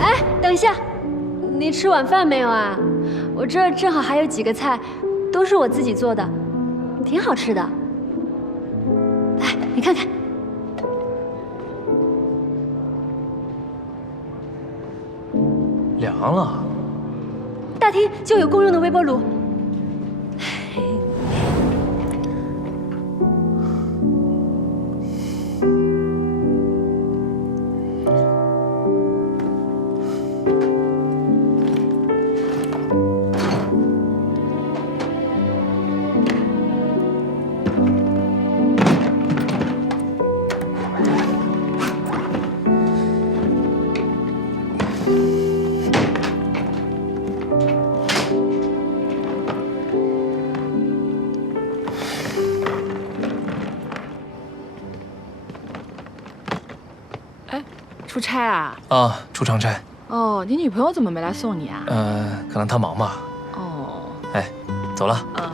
哎，等一下，你吃晚饭没有啊？我这儿正好还有几个菜，都是我自己做的，挺好吃的。来，你看看。凉了。大厅就有公用的微波炉。差啊？啊，出长差。哦，你女朋友怎么没来送你啊？呃，可能她忙吧。哦，哎，走了。嗯。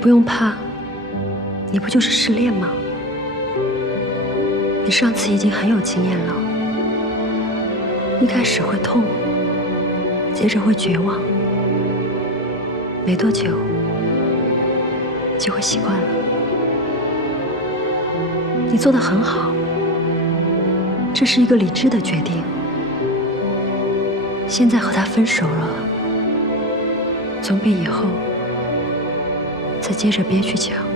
不用怕，你不就是失恋吗？你上次已经很有经验了，一开始会痛，接着会绝望，没多久就会习惯了。你做的很好，这是一个理智的决定。现在和他分手了，总比以后。再接着憋屈强。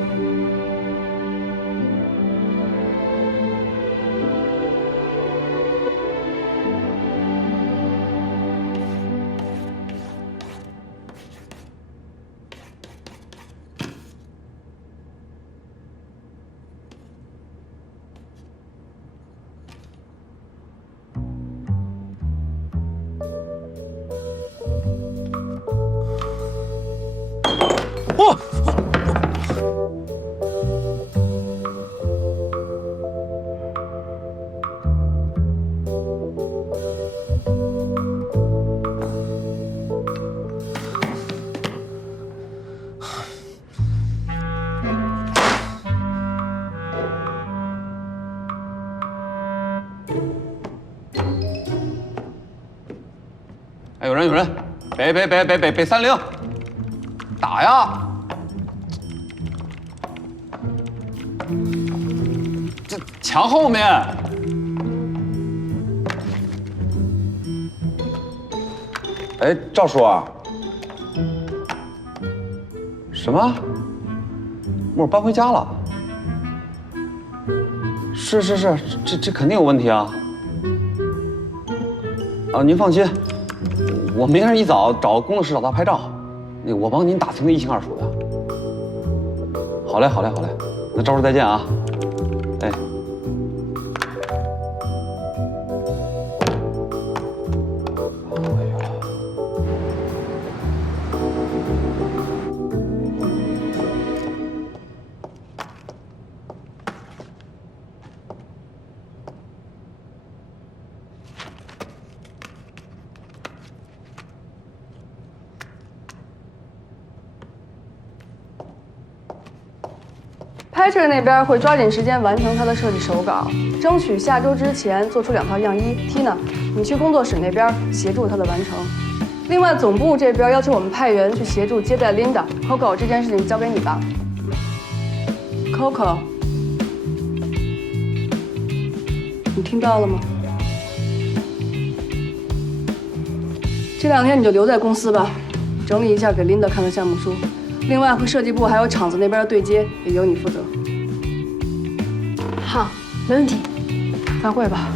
北北北北北北三零，打呀！这墙后面。哎，赵叔啊，什么？沫儿搬回家了？是是是，这这肯定有问题啊！啊，您放心，我明天一早找工作室找他拍照，那我帮您打听的一清二楚的。好嘞，好嘞，好嘞，那赵叔再见啊！Patrick 那边会抓紧时间完成他的设计手稿，争取下周之前做出两套样衣。Tina，你去工作室那边协助他的完成。另外，总部这边要求我们派人去协助接待 Linda。Coco，这件事情交给你吧。Coco，你听到了吗？这两天你就留在公司吧，整理一下给 Linda 看的项目书。另外，和设计部还有厂子那边的对接也由你负责。好，没问题。散会吧。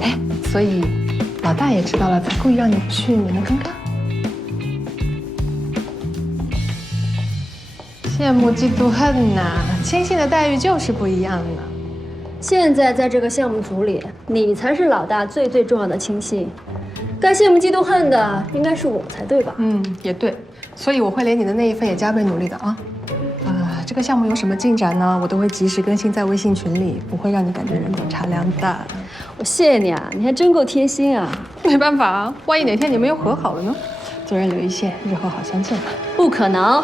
哎，所以老大也知道了，才故意让你去，免得尴尬。羡慕嫉妒恨呐，亲信的待遇就是不一样呢。现在在这个项目组里，你才是老大最最重要的亲信，该羡慕嫉妒恨的应该是我才对吧？嗯，也对，所以我会连你的那一份也加倍努力的啊。啊，这个项目有什么进展呢？我都会及时更新在微信群里，不会让你感觉人走茶凉的。我谢谢你啊，你还真够贴心啊。没办法啊，万一哪天你们又和好了呢？做人留一线，日后好相见吧。不可能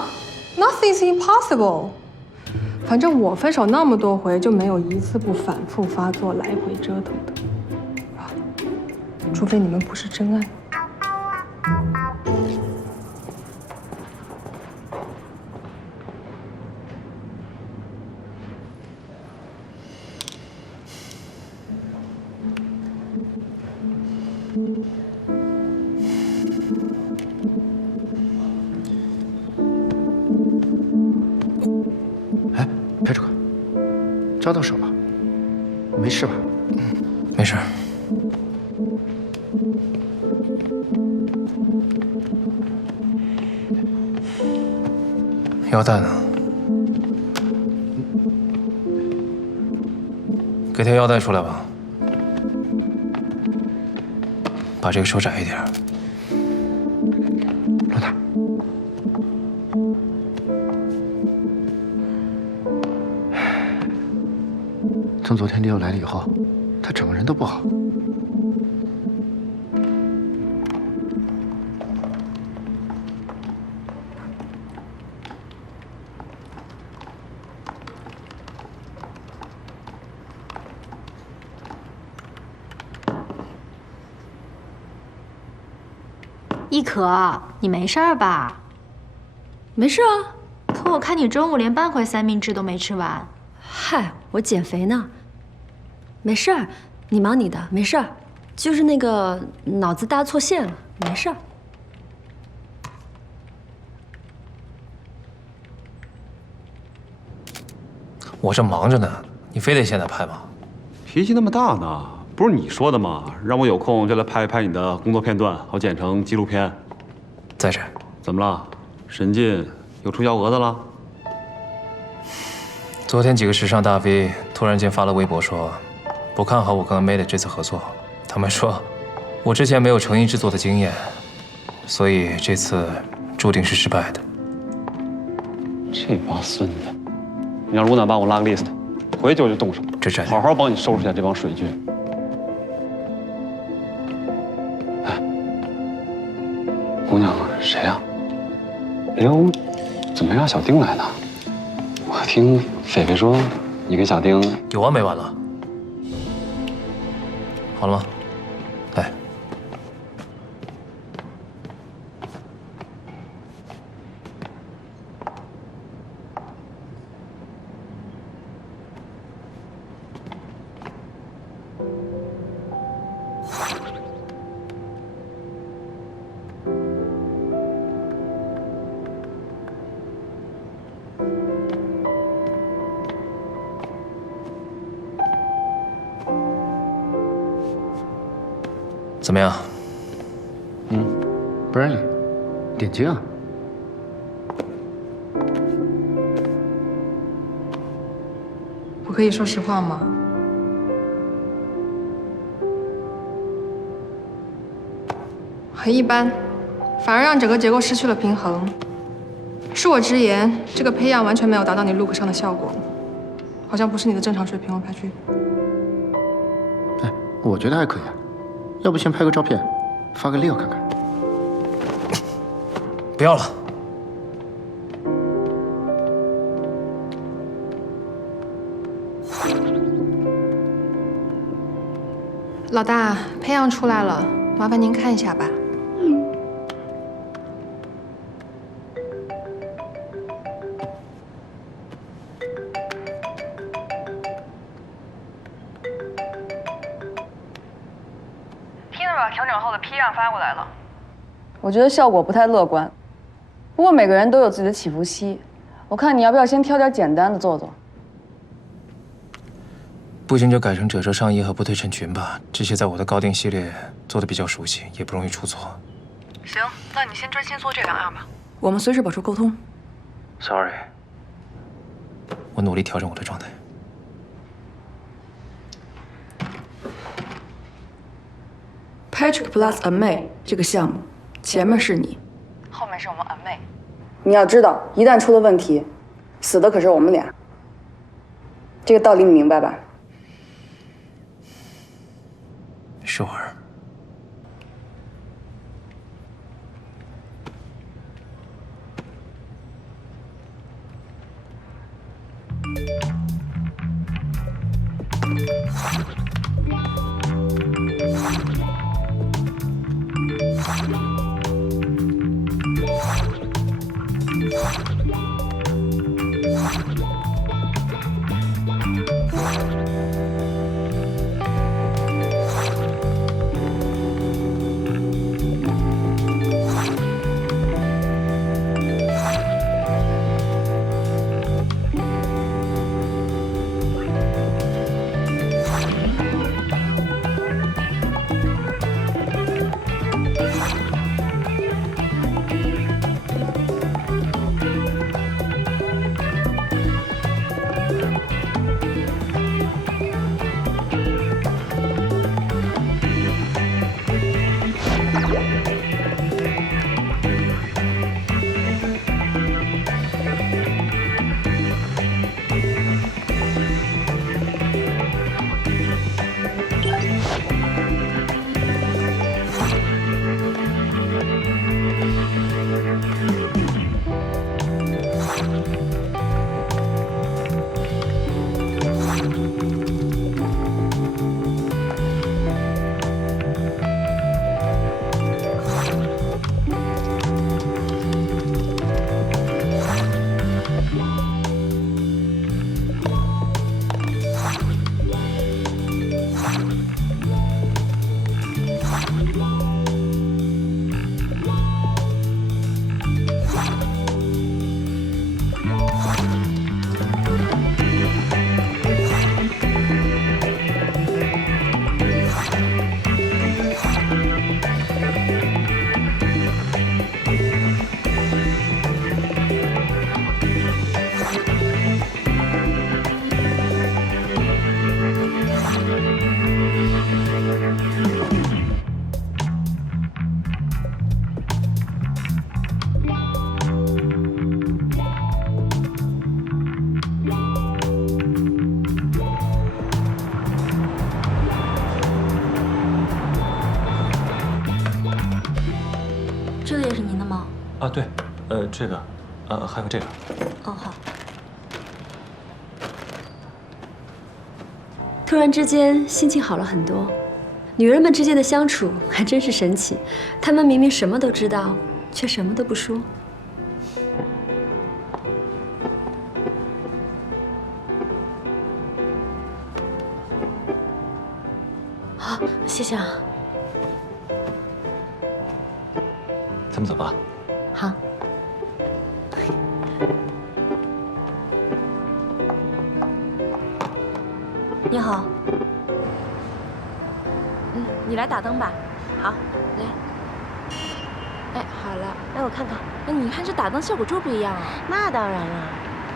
，Nothing's impossible。反正我分手那么多回，就没有一次不反复发作、来回折腾的。除非你们不是真爱。抓到手了，没事吧？没事。腰带呢？给条腰带出来吧。把这个收窄一点。从昨天你又来了以后，他整个人都不好。一可，你没事儿吧？没事啊。可我看你中午连半块三明治都没吃完。嗨，我减肥呢。没事儿，你忙你的，没事儿。就是那个脑子搭错线了，没事儿。我正忙着呢，你非得现在拍吗？脾气那么大呢？不是你说的吗？让我有空就来拍一拍你的工作片段，好剪成纪录片。在这。怎么了？神进又出幺蛾子了？昨天几个时尚大 V 突然间发了微博说，不看好我跟 Amanda 这次合作。他们说，我之前没有成衣制作的经验，所以这次注定是失败的。这帮孙子！你让卢娜帮我拉个 list，回去我就动手。这真好好帮你收拾下这帮水军。哎，姑娘谁呀？哎呦，怎么没让小丁来呢？我听菲菲说，你跟小丁有完没完了？好了吗？怎么样？Bradley，点睛啊！我可以说实话吗？很一般，反而让整个结构失去了平衡。恕我直言，这个培养完全没有达到你 look 上的效果，好像不是你的正常水平哦，白居。哎，我觉得还可以啊，要不先拍个照片，发给 Leo 看看。不要了。老大，培养出来了，麻烦您看一下吧。把调整后的批样发过来了，我觉得效果不太乐观。不过每个人都有自己的起伏期，我看你要不要先挑点简单的做做。不行就改成褶皱上衣和不对称裙吧，这些在我的高定系列做的比较熟悉，也不容易出错。行，那你先专心做这两样吧。我们随时保持沟通。Sorry，我努力调整我的状态。Patrick Plus a May 这个项目，前面是你，后面是我们 a May。你要知道，一旦出了问题，死的可是我们俩。这个道理你明白吧？Sure。这呃，这个，呃，还有这个。哦，好。突然之间心情好了很多，女人们之间的相处还真是神奇，她们明明什么都知道，却什么都不说。好，谢谢啊。咱们走吧。好。你好。嗯，你来打灯吧。好，来。哎，好了，让我看看。哎，你看这打灯效果就不一样啊！那当然了。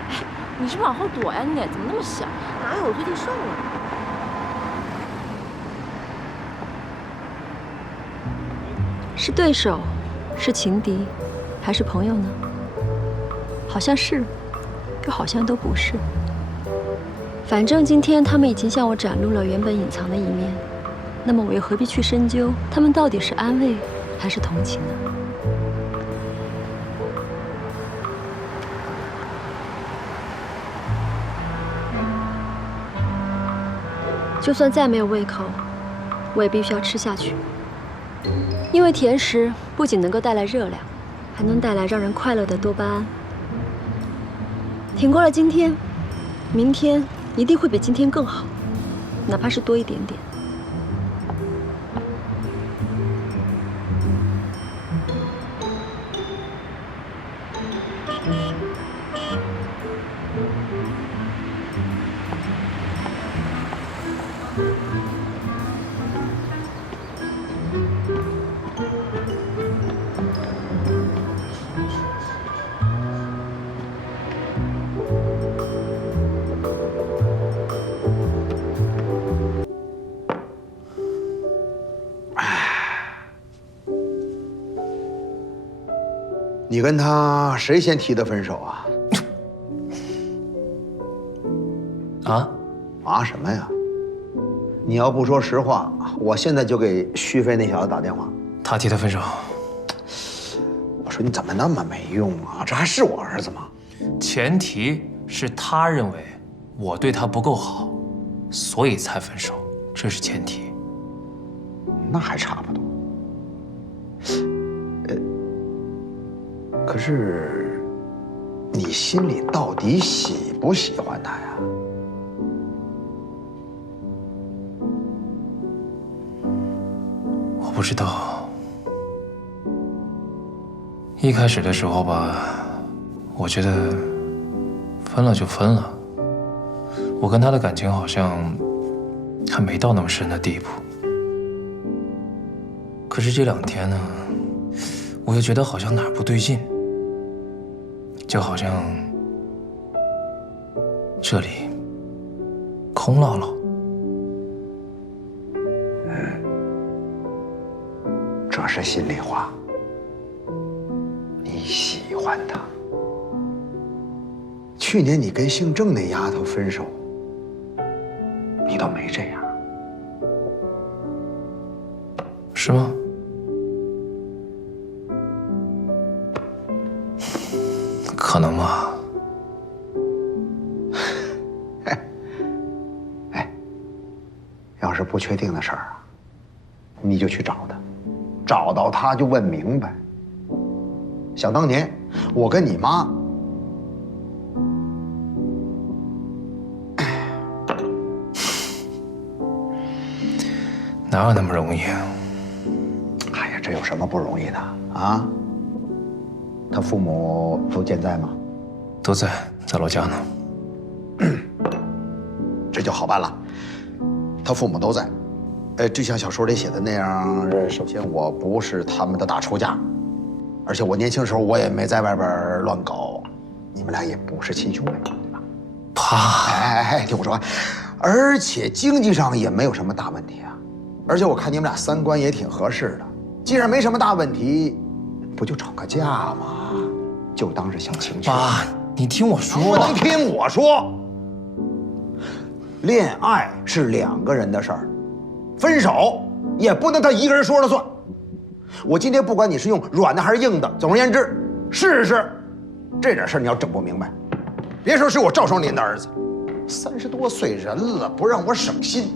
哎，你是不是往后躲呀？你脸怎么那么小？哪有我最近瘦了？是对手，是情敌，还是朋友呢？好像是，又好像都不是。反正今天他们已经向我展露了原本隐藏的一面，那么我又何必去深究他们到底是安慰还是同情呢？就算再没有胃口，我也必须要吃下去。因为甜食不仅能够带来热量，还能带来让人快乐的多巴胺。挺过了今天，明天一定会比今天更好，哪怕是多一点点。你跟他谁先提的分手啊？啊？啊什么呀？你要不说实话，我现在就给旭飞那小子打电话。他提的分手。我说你怎么那么没用啊？这还是我儿子吗？前提是他认为我对他不够好，所以才分手，这是前提。那还差不多。可是你心里到底喜不喜欢他呀？我不知道。一开始的时候吧，我觉得分了就分了。我跟他的感情好像还没到那么深的地步。可是这两天呢，我又觉得好像哪儿不对劲，就好像这里空落落。这是心里话。你喜欢他。去年你跟姓郑那丫头分手，你倒没这样。是吗？可能吗？哎。要是不确定的事儿啊，你就去找他，找到他就问明白。想当年，我跟你妈，哪有那么容易啊？哎呀，这有什么不容易的啊？他父母都健在吗？都在，在老家呢。这就好办了。他父母都在，呃，就像小说里写的那样。首先，我不是他们的大仇家，而且我年轻时候我也没在外边乱搞，你们俩也不是亲兄妹，对吧？啪！哎哎哎，听我说，而且经济上也没有什么大问题啊。而且我看你们俩三观也挺合适的，既然没什么大问题，不就吵个架吗？就当是小情趣。爸，你听我说。不能听我说。恋爱是两个人的事儿，分手也不能他一个人说了算。我今天不管你是用软的还是硬的，总而言之，试试。这点事儿你要整不明白，别说是我赵双林的儿子，三十多岁人了，不让我省心。